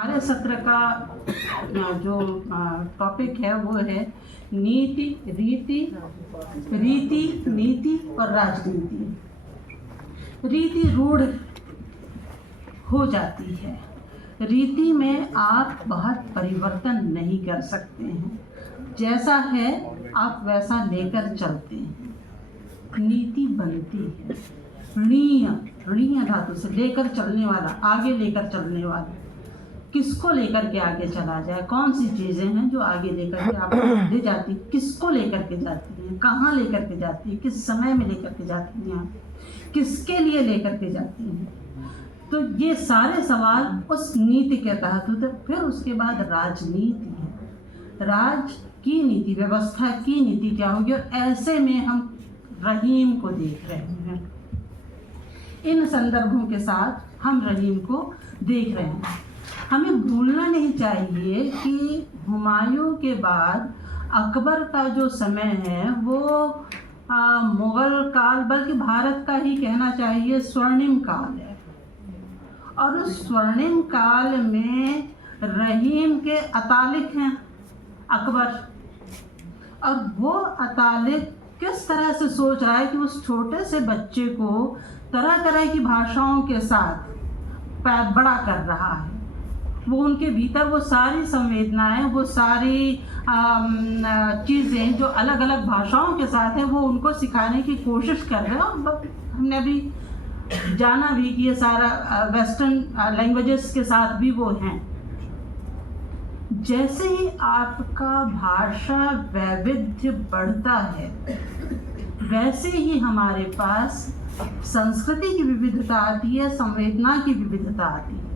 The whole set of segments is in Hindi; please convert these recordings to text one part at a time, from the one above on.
हमारे सत्र का जो टॉपिक है वो है नीति, रीति, नीति और राजनीति। रीति रूढ़ हो जाती है। रीति में आप बहुत परिवर्तन नहीं कर सकते हैं, जैसा है आप वैसा लेकर चलते हैं। नीति बनती है ऋणीय धातु से, लेकर चलने वाला, आगे लेकर चलने वाला। किसको लेकर के आगे चला जाए, कौन सी चीज़ें हैं जो आगे लेकर के आप ले जाती, किसको लेकर के जाती हैं, कहाँ लेकर के जाती है, किस समय में लेकर के जाती हैं, किसके लिए लेकर के जाती हैं। तो ये सारे सवाल उस नीति के तहत होते। फिर उसके बाद राजनीति है। राज की नीति, व्यवस्था की नीति क्या होगी, और ऐसे में हम रहीम को देख रहे हैं। इन संदर्भों के साथ हम रहीम को देख रहे हैं। हमें भूलना नहीं चाहिए कि हुमायूं के बाद अकबर का जो समय है वो मुग़ल काल, बल्कि भारत का ही कहना चाहिए, स्वर्णिम काल है। और उस स्वर्णिम काल में रहीम के अतालिक हैं अकबर, और वो अतालिक किस तरह से सोच रहा है कि उस छोटे से बच्चे को तरह तरह की भाषाओं के साथ बड़ा कर रहा है। वो उनके भीतर वो सारी संवेदनाएं, वो सारी चीज़ें जो अलग अलग भाषाओं के साथ हैं, वो उनको सिखाने की कोशिश कर रहे हैं। और हमने अभी जाना भी कि ये सारा वेस्टर्न लैंग्वेजेस के साथ भी वो हैं। जैसे ही आपका भाषा वैविध्य बढ़ता है, वैसे ही हमारे पास संस्कृति की विविधता आती है, संवेदना की विविधता आती है।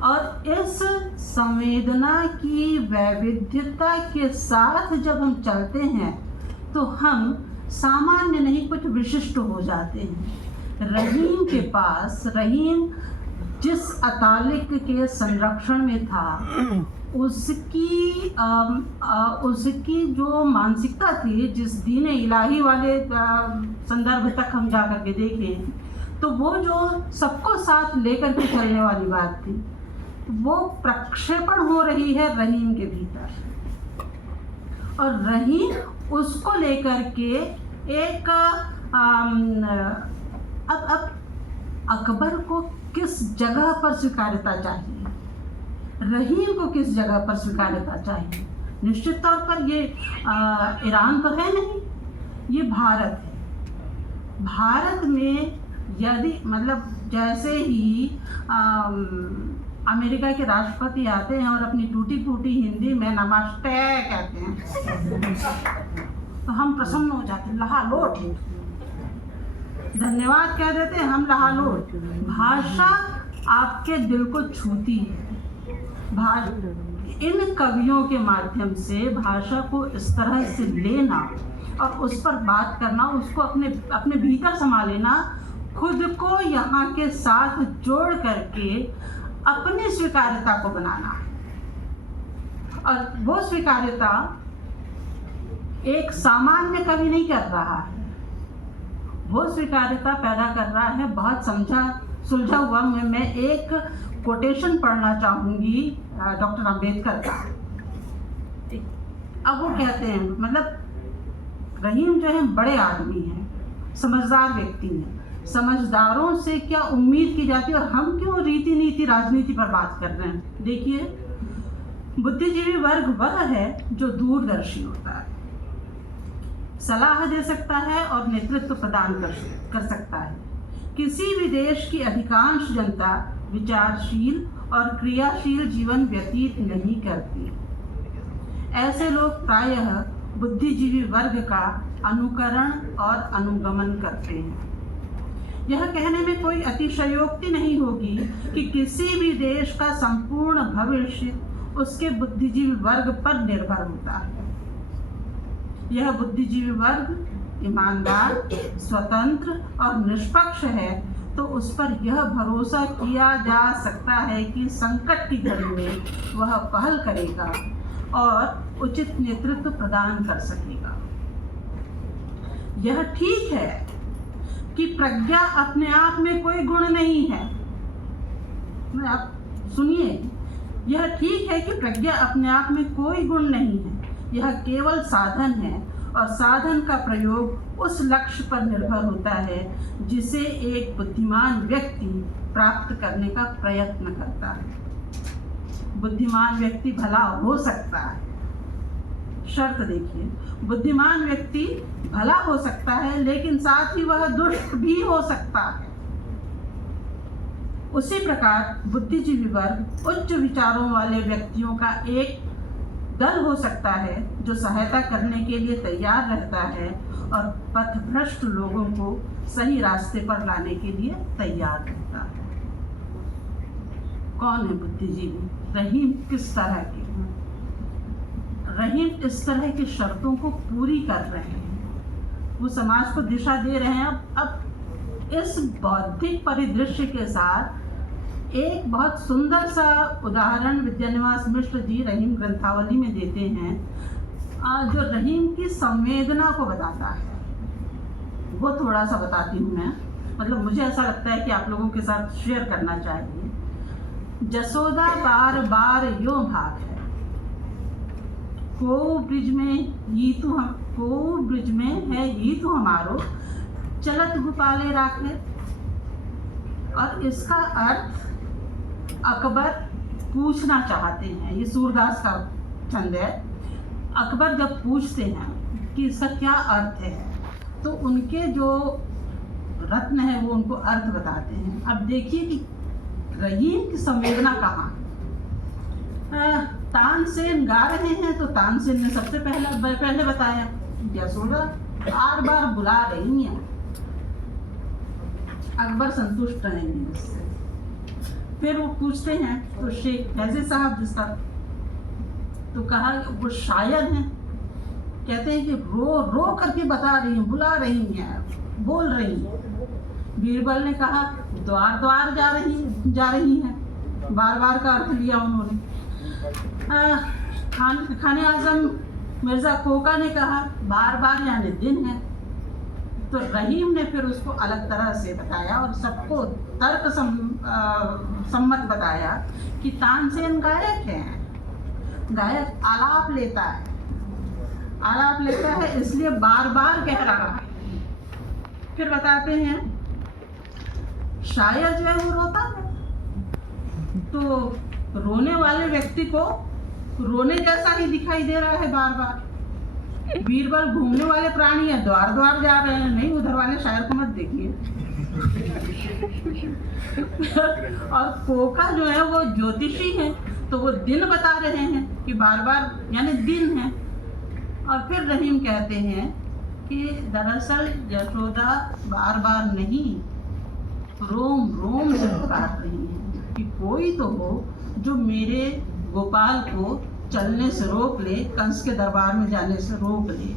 और इस संवेदना की वैविध्यता के साथ जब हम चलते हैं तो हम सामान्य नहीं, कुछ विशिष्ट हो जाते हैं। रहीम के पास, रहीम जिस अतालिक के संरक्षण में था, उसकी जो मानसिकता थी, जिस दीन इलाही वाले संदर्भ तक हम जा कर के देखें, तो वो जो सबको साथ लेकर के चलने वाली बात थी, वो प्रक्षेपण हो रही है रहीम के भीतर। और रहीम उसको लेकर के एक अब अकबर को किस जगह पर स्वीकार्यता चाहिए, रहीम को किस जगह पर स्वीकार्यता चाहिए। निश्चित तौर पर ये ईरान तो है नहीं, ये भारत है। भारत में यदि मतलब जैसे ही अमेरिका के राष्ट्रपति आते हैं और अपनी टूटी फूटी हिंदी में नमस्ते कहते हैं, तो हम प्रसन्न हो जाते हैं, लहालोट, धन्यवाद कह देते हैं हम, लहालोट। भाषा आपके दिल को छूती है। इन कवियों के माध्यम से भाषा को इस तरह से लेना और उस पर बात करना, उसको अपने भीतर समा लेना, खुद को यहाँ के साथ जोड़ करके अपनी स्वीकार्यता को बनाना। और वो स्वीकार्यता एक सामान्य कवि नहीं कर रहा है, वो स्वीकार्यता पैदा कर रहा है बहुत सुलझा हुआ। मैं एक कोटेशन पढ़ना चाहूँगी डॉक्टर अम्बेडकर का। अब वो कहते हैं, मतलब रहीम जो है बड़े आदमी हैं, समझदार व्यक्ति हैं, समझदारों से क्या उम्मीद की जाती है, और हम क्यों रीति नीति राजनीति पर बात कर रहे हैं। देखिए, बुद्धिजीवी वर्ग वह है जो दूरदर्शी होता है, सलाह दे सकता है और नेतृत्व प्रदान कर सकता है। किसी भी देश की अधिकांश जनता विचारशील और क्रियाशील जीवन व्यतीत नहीं करती। ऐसे लोग प्रायः बुद्धिजीवी वर्ग का अनुकरण और अनुगमन करते हैं। यह कहने में कोई अतिशयोक्ति नहीं होगी कि किसी भी देश का संपूर्ण भविष्य उसके बुद्धिजीवी वर्ग पर निर्भर होता है। यह बुद्धिजीवी वर्ग ईमानदार, स्वतंत्र और निष्पक्ष है तो उस पर यह भरोसा किया जा सकता है कि संकट की घड़ी में वह पहल करेगा और उचित नेतृत्व प्रदान कर सकेगा। यह ठीक है कि प्रज्ञा अपने आप में कोई गुण नहीं है। आप सुनिए यह ठीक है कि प्रज्ञा अपने आप में कोई गुण नहीं है, यह केवल साधन है और साधन का प्रयोग उस लक्ष्य पर निर्भर होता है जिसे एक बुद्धिमान व्यक्ति प्राप्त करने का प्रयत्न करता है। बुद्धिमान व्यक्ति भला हो सकता है, शर्त देखिए, बुद्धिमान व्यक्ति भला हो सकता है लेकिन साथ ही वह दुष्ट भी हो सकता है। उसी प्रकार बुद्धिजीवी वर्ग उच्च विचारों वाले व्यक्तियों का एक दल हो सकता है जो सहायता करने के लिए तैयार रहता है और पथभ्रष्ट लोगों को सही रास्ते पर लाने के लिए तैयार रहता है। कौन है बुद्धिजीवी? रहीम किस तरह के हैं? रहीम इस तरह की शर्तों को पूरी कर रहे हैं, वो समाज को दिशा दे रहे हैं। अब इस बौद्धिक परिदृश्य के साथ एक बहुत सुंदर सा उदाहरण विद्यानिवास मिश्र जी रहीम ग्रंथावली में देते हैं, जो रहीम की संवेदना को बताता है। वो थोड़ा सा बताती हूँ मैं, मतलब मुझे ऐसा लगता है कि आप लोगों के साथ शेयर करना चाहिए। जसोदा बार बार यो भाग है, को ब्रिज में है ही तू हमारो, चलत गोपाले राखे। और इसका अर्थ अकबर पूछना चाहते हैं, ये सूरदास का छंद है। अकबर जब पूछते हैं कि इसका क्या अर्थ है तो उनके जो रत्न है वो उनको अर्थ बताते हैं। अब देखिए कि रहीम की संवेदना कहाँ। तानसेन गा रहे हैं तो तानसेन ने सबसे पहले बताया यशोदा बार बार बुला रही हैं, अकबर संतुष्ट नहीं है इससे। फिर वो पूछते हैं तो शेख फैज़े साहब जिसका, तो कहा वो शायर हैं, कहते हैं कि रो रो करके बता रही हैं, बुला रही हैं, बोल रही हैं। बीरबल ने कहा द्वार द्वार जा रही हैं, बार बार का अर्थ लिया उन्होंने। खाने आजम मिर्ज़ा कोका ने कहा बार बार यानी दिन है। तो रहीम ने फिर उसको अलग तरह से बताया और सबको तर्क सम्मत बताया कि तानसेन गायक है, गायक आलाप लेता है इसलिए बार बार कह रहा है। फिर बताते हैं शायर जो है वो रोता है, तो रोने वाले व्यक्ति को रोने जैसा ही दिखाई दे रहा है बार बार। बीरबल घूमने वाले प्राणी है, द्वार द्वार जा रहे हैं, नहीं उधर वाले शायर को मत देखिए। और कोका जो है वो ज्योतिषी है, तो वो दिन बता रहे हैं कि बार बार यानी दिन है। और फिर रहीम कहते हैं कि दरअसल यशोदा बार बार नहीं, रोम रोम से पुकार रही है कि कोई तो हो जो मेरे गोपाल को चलने से रोक ले, कंस के दरबार में जाने से रोक ले।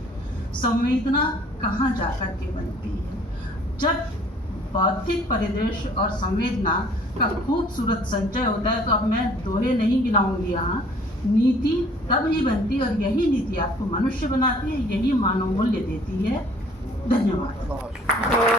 संवेदना कहाँ जाकर के बनती है? जब बौद्धिक परिदृश्य और संवेदना का खूबसूरत संचय होता है। तो अब मैं दोहे नहीं गिनाऊंगी यहाँ, नीति तब ही बनती है और यही नीति आपको मनुष्य बनाती है, यही मानव मूल्य देती है। धन्यवाद।